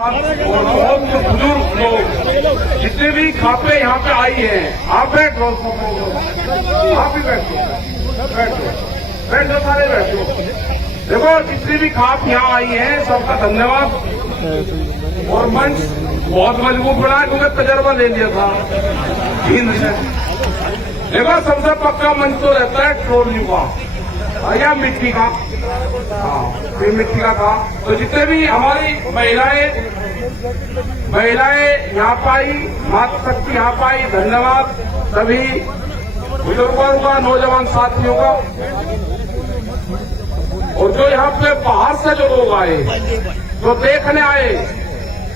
और बहुत बुजुर्ग लोग जितने भी खापे यहाँ पे आई हैं, आप बैठो, आप भी बैठो, बैठो सारे बैठो। देखो जितनी भी खाप यहाँ आई है सबका धन्यवाद। और मंच बहुत मजबूत बना है क्योंकि तजर्बा ले लिया था हिंद से। देखो सबसे पक्का मंच तो रहता है ट्रोलियों का या मिट्टी का। हाँ, ये मिट्टी का था। तो जितने भी हमारी महिलाएं यहाँ पाई, मातृशक्ति यहाँ पाई, धन्यवाद सभी बुजुर्गों का, नौजवान साथियों का। और जो यहाँ पे बाहर से जो लोग आए, जो देखने आए,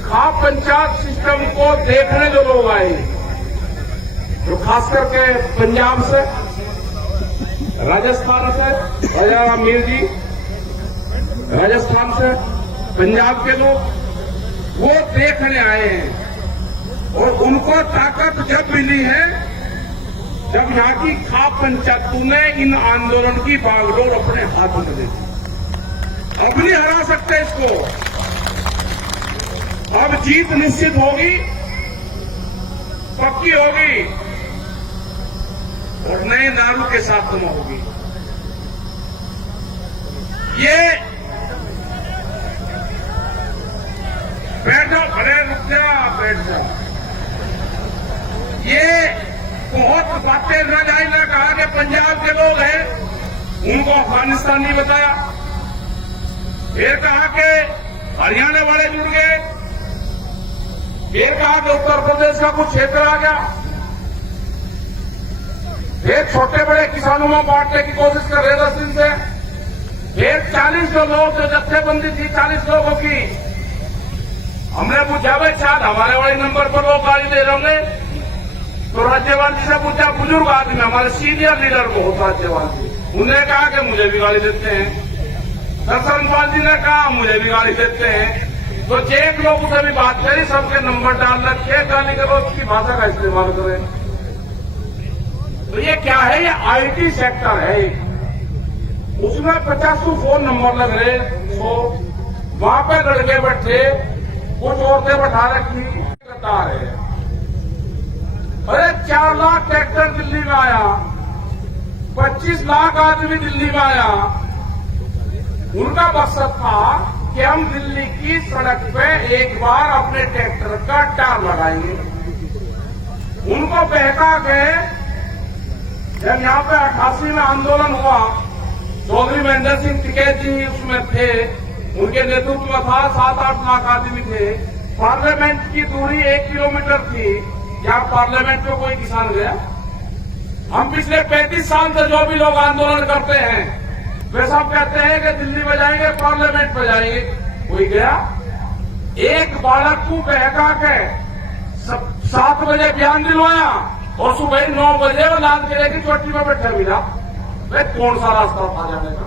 खाप पंचायत सिस्टम को देखने जो लोग आए, जो खास करके पंजाब से, राजस्थान से, राजा अमीर जी राजस्थान से, पंजाब के लोग, वो देखने आए हैं। और उनको ताकत जब मिली है जब यहाँ की खाप पंचायतों ने इन आंदोलन की बागडोर अपने हाथ में ली। अब नहीं हरा सकते इसको। अब जीत निश्चित होगी, पक्की होगी और नए नारों के साथ तुम होगी। ये बैठ जाओ, भले रुक जा, बैठ जाओ। ये बहुत बातें न जाए ना कहा कि पंजाब के लोग हैं, उनको अफगानिस्तान नहीं बताया। फिर कहा कि हरियाणा वाले जुड़ गए, फिर कहा कि उत्तर प्रदेश का कुछ क्षेत्र आ गया, फिर छोटे बड़े किसानों में बांटने की कोशिश कर रहे 10 दिन से। फिर 40 जो लोग, जो जत्थेबंदी थी 40 लोगों की, हमने पूछा भाई शायद हमारे वाले नंबर पर लोग गाली दे रहे होंगे, तो राज्यपाल जी से पूछा, बुजुर्ग आदमी हमारे सीनियर लीडर बहुत राज्यपाल जी, उन्होंने कहा कि मुझे भी गाली देते हैं। दर्शनपाल जी ने कहा मुझे भी गाली देते हैं। तो एक लोग से भी बात करी, सबके नंबर डाल रखे, गाली करो उसकी भाषा का इस्तेमाल करें। तो ये क्या है, ये आईटी सेक्टर है, उसमें 50 फोन नंबर लग रहे। तो वहां पे लड़के बैठे, कुछ औरतें बैठा रखी, कतार है। अरे 4 लाख ट्रैक्टर दिल्ली में आया, 25 लाख आदमी दिल्ली में आया। उनका मकसद था कि हम दिल्ली की सड़क पे एक बार अपने ट्रैक्टर का टार लगाएंगे। उनको बहका के जब यहाँ पे 88 में आंदोलन हुआ, चौधरी महेंद्र सिंह टिकैत जी उसमें थे, उनके नेतृत्व में था, 7-8 लाख आदमी थे। पार्लियामेंट की दूरी 1 किलोमीटर थी। क्या पार्लियामेंट में कोई किसान गया? हम पिछले 35 साल से जो भी लोग आंदोलन करते हैं वे सब कहते हैं कि दिल्ली में जाएंगे, पार्लियामेंट में जाएंगे। कोई गया? एक बालक को बहका के 7 बजे बयान दिलवाया और सुबह 9 बजे वो लाल किले की चोटी में बैठा मिला। वे कौन सा रास्ता था जाने का?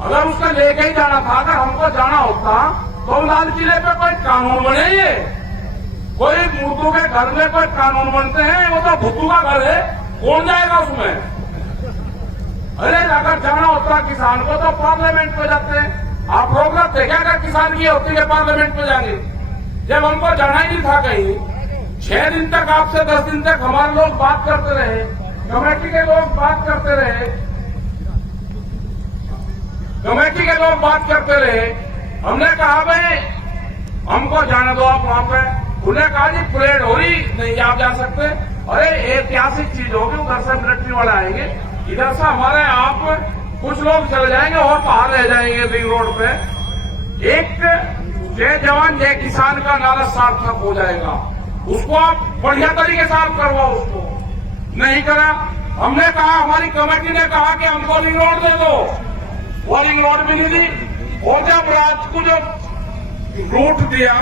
अगर उसने लेके ही जाना था, अगर हमको जाना होता तो लाल किले पे कोई कानून बने। ये कोई मुर्दों के घर में कोई कानून बनते हैं? वो तो भुट्टू का घर है, कौन जाएगा उसमें? अरे अगर जाना होता किसान को तो पार्लियामेंट में जाते हैं। आप प्रोग्राम देखा अगर किसान की होती है पार्लियामेंट में जाएंगे। जब हमको जाना ही नहीं था कहीं, 6 दिन तक आपसे 10 दिन तक हमारे लोग बात करते रहे, कमेटी के लोग बात करते रहे, कमेटी के लोग बात करते रहे। हमने कहा भाई हमको जाने दो आप वहां पे। उन्होंने कहा जी परेड हो रही नहीं, आप जा सकते। अरे ऐतिहासिक चीज होगी, उधर से मिलिट्री वाले आएंगे, इधर से हमारे आप कुछ लोग चले जाएंगे और बाहर रह जाएंगे रिंग रोड पे। एक जय जवान जय किसान का नारा सार्थक हो जाएगा। उसको आप बढ़िया तरीके से आप करवाओ, उसको नहीं करा। हमने कहा, हमारी कमेटी ने कहा कि हमको रिंग रोड दे दो, वो रिंग रोड भी नहीं दी। और जब रात को जब रूट दिया,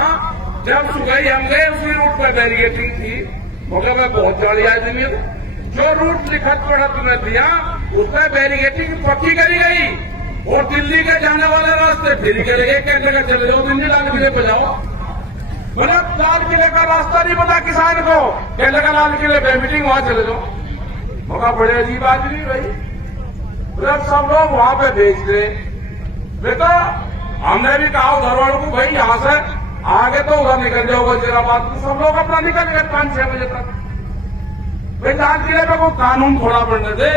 जब सुबह हम गए उसी रूट पर बैरिकेडिंग थी, मगर मैं बहुत गाड़ी आई थी। जो रूट लिखत पढ़त में दिया उसमें बैरिकेडिंग पक्की करी गई और दिल्ली के जाने वाले रास्ते फिर करे गए। क्या जगह चले जाओ, दिल्ली लाल किले पे जाओ। मतलब लाल किले का रास्ता नहीं पता किसान को, क्या लगा लाल किले पे मीटिंग वहां चले जाओ। मगर बड़े अजीब आदमी भाई, मतलब सब लोग वहां पे भेज दे। बेटा हमने भी कहा उधर वालों को, भाई यहां से आगे तो उधर निकल जाओ वजीराबाद को, सब लोग अपना निकल गए 5-6 बजे तक। भाई लाल किले पे कोई कानून थोड़ा बनने दे।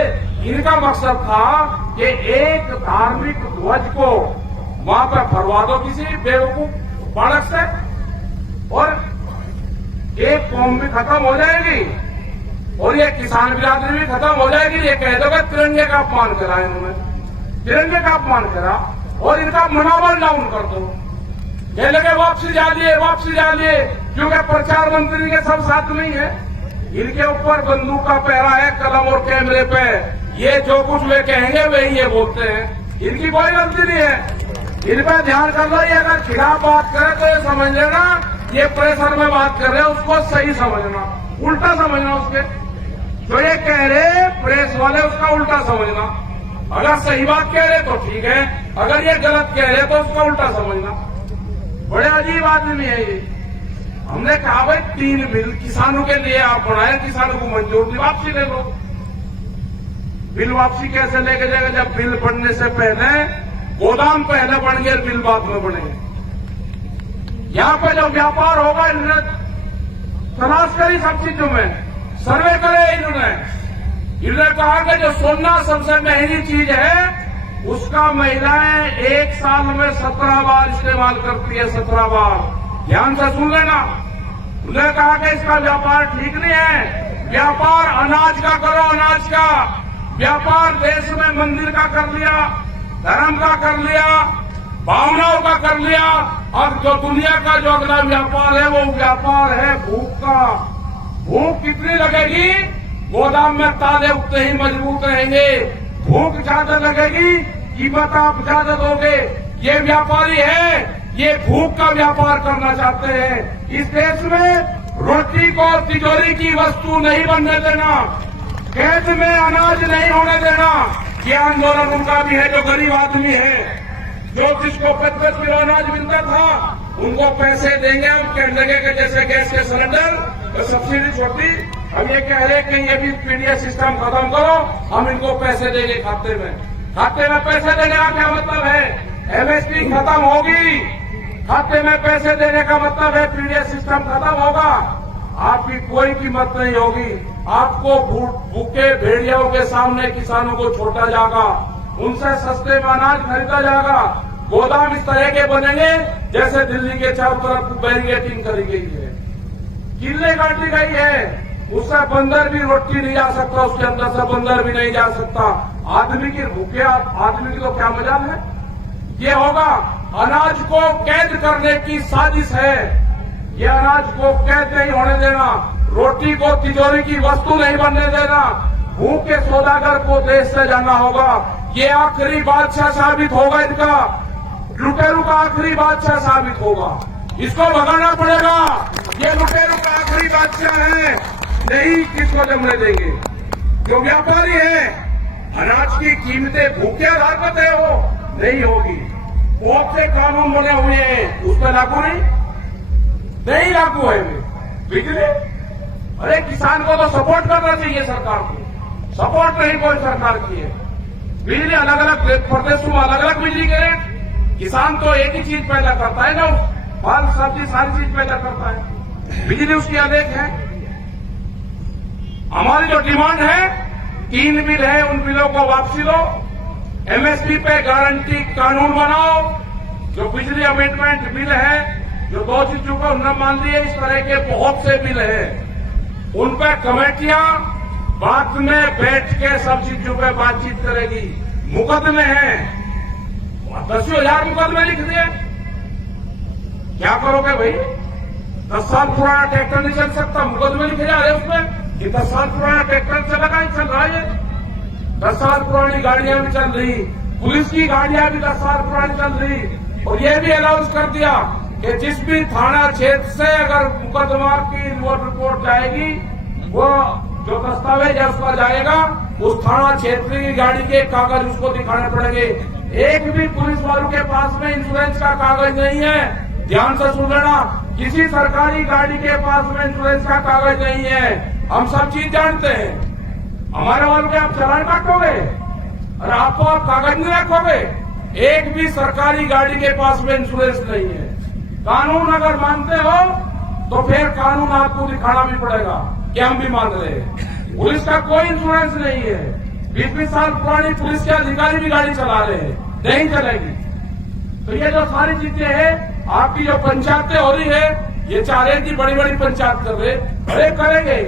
इनका मकसद था कि एक धार्मिक ध्वज को वहां पर फरवा दो किसी बेवकूफ बालक से, और एक कौम भी खत्म हो जाएगी और ये किसान बिरादरी भी खत्म हो जाएगी। ये कह दो कि तिरंगे का अपमान करा इन्होंने, तिरंगे का अपमान करा और इनका मनोबल डाउन कर दो। कह लगे वापसी डालिए, वापसी डालिए, क्योंकि प्रचार मंत्री के सब साथ नहीं है। इनके ऊपर बंदूक का पहरा है, कलम और कैमरे पे। ये जो कुछ वे कहेंगे वही ये बोलते हैं, इनकी कोई गलती नहीं है। इन पर ध्यान कर लो। ये अगर खिलाफ बात करे तो ये समझ लेना ये प्रेशर में बात कर रहे हैं, उसको सही समझना, उल्टा समझना। उसके जो ये कह रहे प्रेस वाले उसका उल्टा समझना। अगर सही बात कह रहे तो ठीक है, अगर ये गलत कह रहे तो उसका उल्टा समझना। बड़े अजीब आदमी है ये। हमने कहा भाई 3 बिल किसानों के लिए आप बनाए, किसानों को मंजूर दी, वापसी ले लो। बिल वापसी कैसे लेके जाएगा जब बिल बनने से पहले गोदाम पहले बन गए, बिल बाद में बने। यहां पे जो व्यापार होगा इन्होंने तलाश करी सब चीजों में, सर्वे करे इन्होंने कहा कि जो सोना सबसे महंगी चीज है उसका महिलाएं 1 साल में 17 बार इस्तेमाल करती है, 17 बार। ध्यान से सुन लेना। उन्होंने कहा कि इसका व्यापार ठीक नहीं है, व्यापार अनाज का करो, अनाज का व्यापार देश में मंदिर का कर लिया, धर्म का कर लिया, भावनाओं का कर लिया। अब जो दुनिया का जो अगला व्यापार है वो व्यापार है भूख का। भूख कितनी लगेगी? गोदाम में ताले उतने ही मजबूत रहेंगे। भूख ज्यादा लगेगी, कीमत आप ज्यादा दोगे। ये व्यापारी है, ये भूख का व्यापार करना चाहते हैं। इस देश में रोटी को तिजोरी की वस्तु नहीं बनने देना, खेत में अनाज नहीं होने देना। ये आंदोलन उनका भी है जो गरीब आदमी है, जो जिसको 5-5 किलो अनाज मिलता था उनको पैसे देंगे। हम कहने लगे कि जैसे गैस के सिलेंडर सब्सिडी छोटी, हम ये कह रहे कि ये भी पीडीएस सिस्टम खत्म करो, हम इनको पैसे देंगे खाते में। खाते में पैसे देने का क्या मतलब है? एमएसपी खत्म होगी, खाते में पैसे देने का मतलब है पीडीएस सिस्टम खत्म होगा, आपकी कोई कीमत नहीं होगी। आपको भूखे भेड़ियों के सामने किसानों को छोड़ा जाएगा, उनसे सस्ते में अनाज खरीदा जाएगा। गोदाम इस तरह के बनेंगे जैसे दिल्ली के चारों तरफ बैरिकेडिंग करी गई है, किले काटी गई है। उससे बंदर भी रोटी नहीं जा सकता, उसके अंदर से बंदर भी नहीं जा सकता। आदमी की भूखे आदमी की तो क्या मजाल है? ये होगा अनाज को कैद करने की साजिश है। ये अनाज को कैद नहीं होने देना, रोटी को तिजोरी की वस्तु नहीं बनने देना। भूखे सौदागर को देश से जाना होगा। ये आखिरी बादशाह साबित होगा, इनका लुटेरू का आखिरी बादशाह साबित होगा। इसको भगाना पड़ेगा। ये लुटेरू का आखिरी बादशाह है, नहीं किसको जमने देंगे। जो व्यापारी है, अनाज की कीमतें भूखे आधार पर तय हो नहीं होगी। बहुत से कानून बने हुए हैं, उस पर लागू नहीं लागू है। बिजली, अरे किसान को तो सपोर्ट करना चाहिए सरकार को, सपोर्ट नहीं कोई सरकार की है। बिजली अलग अलग प्रदेशों में अलग अलग बिजली के रेट। किसान तो एक ही चीज पैदा करता है ना, फल सब्जी सारी चीज पैदा करता है, बिजली उसकी अलग है। हमारी जो डिमांड है, 3 बिल है, उन बिलों को वापसी दो। एमएसपी पे गारंटी कानून बनाओ। जो बिजली अमेंडमेंट बिल है, जो 2 चीजों को न मान लिए, इस तरह के बहुत से बिल है। उन पर कमेटियां बाद में बैठ के सब चीजों पे बातचीत करेगी। मुकदमे हैं, 10,000 मुकदमे लिख दिए, क्या करोगे भाई? 10 साल पुराना ट्रैक्टर नहीं चल सकता, मुकदमे लिखे जा रहे उसमें कि 10 साल पुराना ट्रैक्टर चलेगा, ही चल रहा है। 10 साल पुरानी गाड़ियां भी चल रही, पुलिस की गाड़ियां भी 10 साल पुरानी चल रही। और ये भी अनाउंस कर दिया कि जिस भी थाना क्षेत्र से अगर मुकदमा की रिपोर्ट जाएगी, वो जो दस्तावेज है उसका जाएगा, उस थाना क्षेत्र की गाड़ी के कागज उसको दिखाने पड़ेंगे। एक भी पुलिस वालों के पास में इंश्योरेंस का कागज नहीं है। ध्यान से सुन लेना, किसी सरकारी गाड़ी के पास में इंश्योरेंस का कागज नहीं है। हम सब चीज जानते हैं। हमारे वालों के आप चालान काटोगे, अरे आपको आप कागज नहीं रखोगे, एक भी सरकारी गाड़ी के पास में इंश्योरेंस नहीं है। कानून अगर मानते हो तो फिर कानून आपको दिखाना भी पड़ेगा कि हम भी मान रहे हैं। पुलिस का कोई इंश्योरेंस नहीं है। 20-20 साल पुरानी पुलिस के अधिकारी भी गाड़ी चला रहे हैं, नहीं चलेगी। तो ये जो सारी चीजें हैं, आपकी जो पंचायतें हो रही है, ये चाह रहे की बड़ी बड़ी पंचायत कर रहे, अरे करेंगे।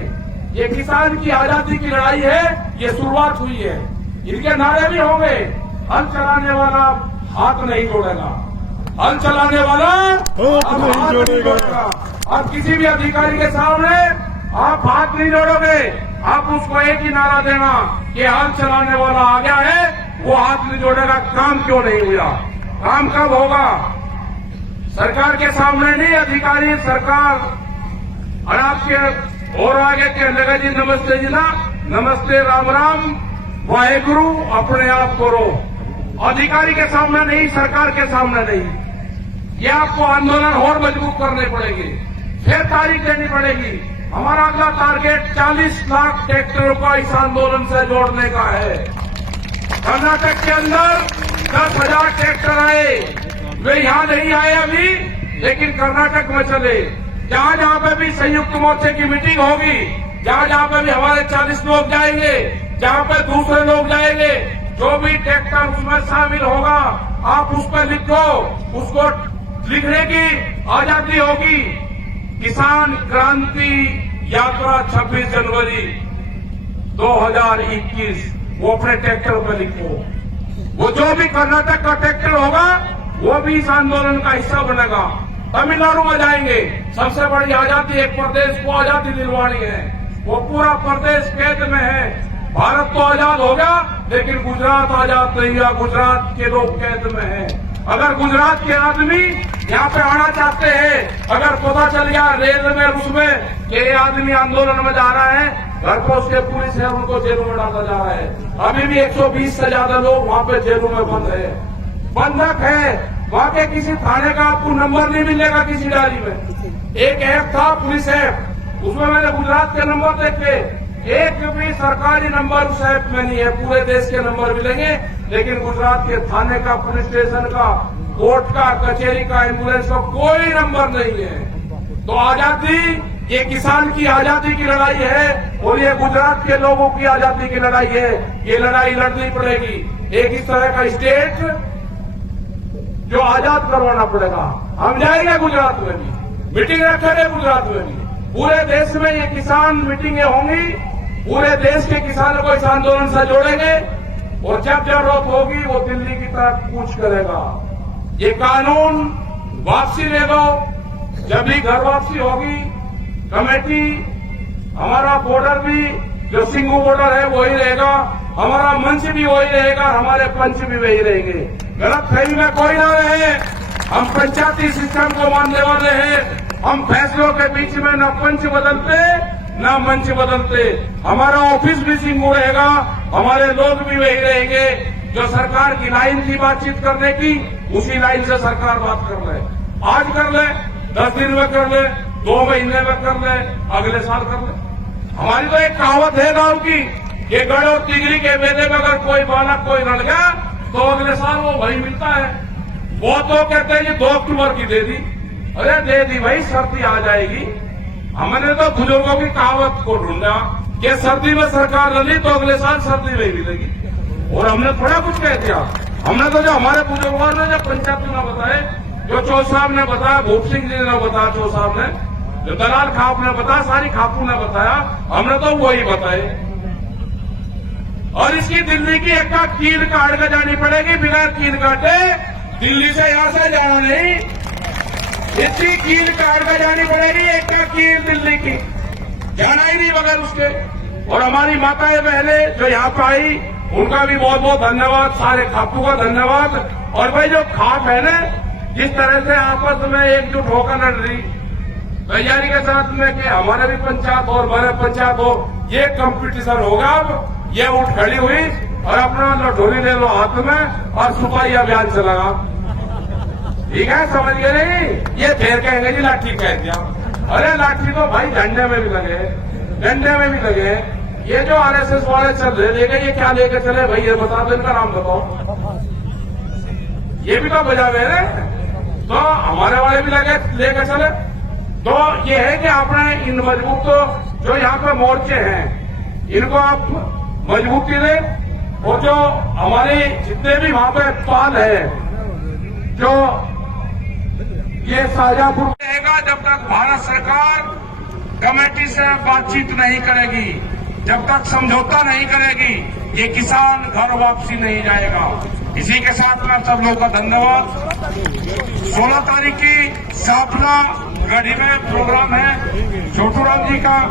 ये किसान की आजादी की लड़ाई है, ये शुरुआत हुई है। इनके नारे भी होंगे, हल चलाने वाला हाथ नहीं जोड़ेगा, हल चलाने वाला हाथ नहीं जोड़ेगा। अब किसी भी अधिकारी के सामने आप हाथ नहीं जोड़ोगे, आप उसको एक ही नारा देना कि हल चलाने वाला आ गया है, वो हाथ नहीं जोड़ेगा। काम क्यों नहीं हुआ? काम कब होगा? सरकार के सामने नहीं, अधिकारी सरकार। और आपके और आगे कहने लगा जी नमस्ते जी ना, नमस्ते राम राम वाहेगुरु, अपने आप करो। अधिकारी के सामने नहीं, सरकार के सामने नहीं। ये आपको आंदोलन और मजबूत करने पड़ेगी, फिर तारीख देनी पड़ेगी। हमारा अगला टारगेट 40 लाख ट्रैक्टरों को इस आंदोलन से जोड़ने का है। कर्नाटक के अंदर 10,000 ट्रैक्टर आए, वे यहां नहीं आए अभी, लेकिन कर्नाटक में चले। जहां जहां पे भी संयुक्त मोर्चे की मीटिंग होगी, जहां जहां पे भी हमारे 40 लोग जाएंगे, जहां पे दूसरे लोग जाएंगे, जो भी ट्रैक्टर उसमें शामिल होगा, आप उस पर लिखो, उसको लिखने की आजादी होगी। किसान क्रांति यात्रा 26 जनवरी 2021, वो अपने ट्रैक्टर पर लिखो। वो जो भी कर्नाटक का ट्रैक्टर होगा, वो भी इस आंदोलन का हिस्सा बनेगा। तमिलनाडु में जाएंगे, सबसे बड़ी आजादी, एक प्रदेश को आजादी दिलवानी है, वो पूरा प्रदेश कैद में है। भारत तो आजाद हो गया, लेकिन गुजरात आजाद नहीं हुआ, गुजरात के लोग कैद में हैं। अगर गुजरात के आदमी यहाँ पे आना चाहते हैं, अगर पता चल गया रेल में उसमें कि ये आदमी आंदोलन में जा रहा है, घर पर उसके पुलिस है, उनको जेलों में डाला जा रहा है। अभी भी 120 से ज्यादा लोग वहाँ पे जेलों में बंद है, बंधक है। वहाँ के किसी थाने का आपको नंबर नहीं मिलेगा किसी डायरी में। एक ऐप था पुलिस ऐप, उसमें मैंने गुजरात के नंबर देखे, एक भी सरकारी नंबर उस ऐप में नहीं है। पूरे देश के नंबर मिलेंगे, लेकिन गुजरात के थाने का, पुलिस स्टेशन का, कोर्ट का, कचहरी का, एम्बुलेंस का कोई नंबर नहीं है। तो आजादी, ये किसान की आजादी की लड़ाई है और ये गुजरात के लोगों की आजादी की लड़ाई है। ये लड़ाई लड़नी पड़ेगी। एक इस तरह का स्टेट जो आजाद करवाना पड़ेगा। हम जाएंगे गुजरात में भी, मीटिंग रखेंगे गुजरात में भी। पूरे देश में ये किसान मीटिंगें होंगी, पूरे देश के किसानों को इस आंदोलन से जोड़ेंगे और जब जरूरत होगी वो दिल्ली की तरफ कूच करेगा। ये कानून वापसी ले लो, जब भी घर वापसी होगी, कमेटी, हमारा बॉर्डर भी जो सिंगू बॉर्डर है वही रहेगा, हमारा मंच भी वही रहेगा, हमारे पंच भी वही रहेंगे। गलत फहमी में कोई ना रहे, हम पंचायती सिस्टम को मानने वाले हैं। हम फैसलों के बीच में न पंच बदलते न मंच बदलते। हमारा ऑफिस भी सिंगू रहेगा, हमारे लोग भी वही रहेंगे। जो सरकार की लाइन थी बातचीत करने की, उसी लाइन से सरकार बात कर ले। आज कर ले, 10 दिन में कर ले, 2 महीने में कर ले, अगले साल कर ले। हमारी तो एक कहावत है गांव की कि गढ़ और तिगरी के मेले में अगर कोई बालक कोई लड़ गया तो अगले साल वो वही मिलता है। वो तो कहते हैं 2 अक्टूबर की दे दी, अरे दे दी भाई, सर्दी आ जाएगी। हमने तो बुजुर्गों की कहावत को ढूंढा कि सर्दी में सरकार रली तो अगले साल सर्दी में मिलेगी, और हमने थोड़ा कुछ कह दिया। हमने तो जो हमारे बुजुर्गों ने जो पंचायत ने बताए, जो चौथ साहब ने बताया, भूप सिंह जी ने बताया, चौथ साहब ने, जो दलाल खाप ने बताया, सारी खापू ने बताया, हमने तो वही बताए। और इसकी दिल्ली की एक कील काट कर जानी पड़ेगी, बिना कील काटे दिल्ली से यहां से जाना नहीं, इतनी कील काट कर जानी पड़ेगी। एक कील दिल्ली की जाना ही नहीं बगैर उसके। और हमारी माताएं बहनें जो यहाँ पे आई, उनका भी बहुत बहुत धन्यवाद, सारे खापू का धन्यवाद। और भाई जो खाप है ना, जिस तरह से आपस में एकजुट होकर लड़ रही, तैयारी के साथ में कि हमारे भी पंचायत और हमारे पंचायत हो, ये कंपटीशन होगा। अब ये उठ खड़ी हुई और अपना लठोरी ले लो हाथ में और सुपारी अभियान चलागा। ठीक है, समझ गए नहीं? ये फिर कहेंगे जी लाठी कह दिया। अरे लाठी तो भाई झंडे में भी लगे, डंडे में भी लगे। ये जो आरएसएस वाले चल रहे, लेके ये क्या लेके चले भाई, ये बता दो, इनका नाम बताओ। ये भी तो बजावे रहे, तो हमारे वाले भी लेके चले। तो ये है कि आपने इन मजबूत तो जो यहाँ पे मोर्चे हैं इनको आप मजबूती दें, और जो हमारे जितने भी वहां पे पाल है, जो ये शाहजहांपुर रहेगा, जब तक भारत सरकार कमेटी से बातचीत नहीं करेगी, जब तक समझौता नहीं करेगी, ये किसान घर वापसी नहीं जाएगा। इसी के साथ में सब लोगों का धन्यवाद। 16 तारीख की साफला गढ़ी में प्रोग्राम है छोटू राम जी का।